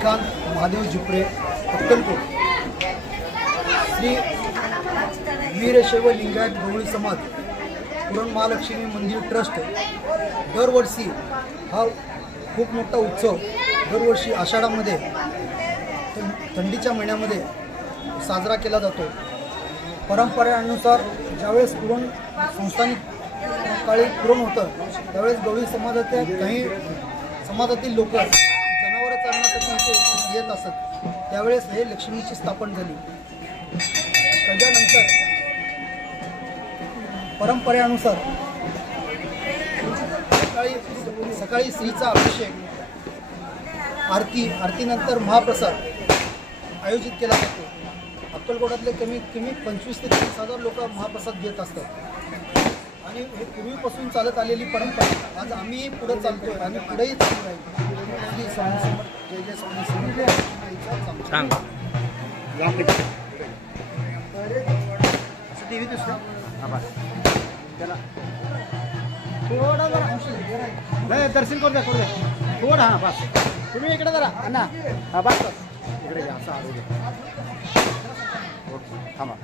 श्रीकांत महादेव झुपरे अक्कलकोट श्री वीरशैव लिंगायत गवळी समाज पुरण महालक्ष्मी मंदिर ट्रस्ट दरवर्षी हा खूप मोठा उत्सव दरवर्षी आषाढामध्ये थंडीच्या महिन्यामध्ये साजरा केला जातो। परंपरेनुसार ज्यावेळेस पुरण संस्थानिक काळी पुरण होतं त्यावेळेस गवळी समाजाच्या काही समाजातील लोक जनावरं चालण्यासाठी इथे येत असत। त्यावेळेस हे लक्ष्मीची स्थापना झाली। त्याच्यानंतर परंपरेनुसार सकाळी श्रीचा अभिषेक, आरतीनंतर महाप्रसाद आयोजित केला जातो। अक्कलकोटातले कमीत कमी 25 ते 30,000 लोक महाप्रसाद घेत असतात आणि हे पूर्वीपासून चालत आलेली परंपरा आज आम्ही पुढे चालतोय आणि पुढेही चालू राहील। श्री स्वामी समर्थ, जय जय स्वामी समर्थ। टीव्ही दुसरा त्याला थोडा जरा दर्शन करू द्या थोडं। हां बस तुम्ही इकडे जरा अण्णा। हां बस इकडे घ्या असं आलो थांबा।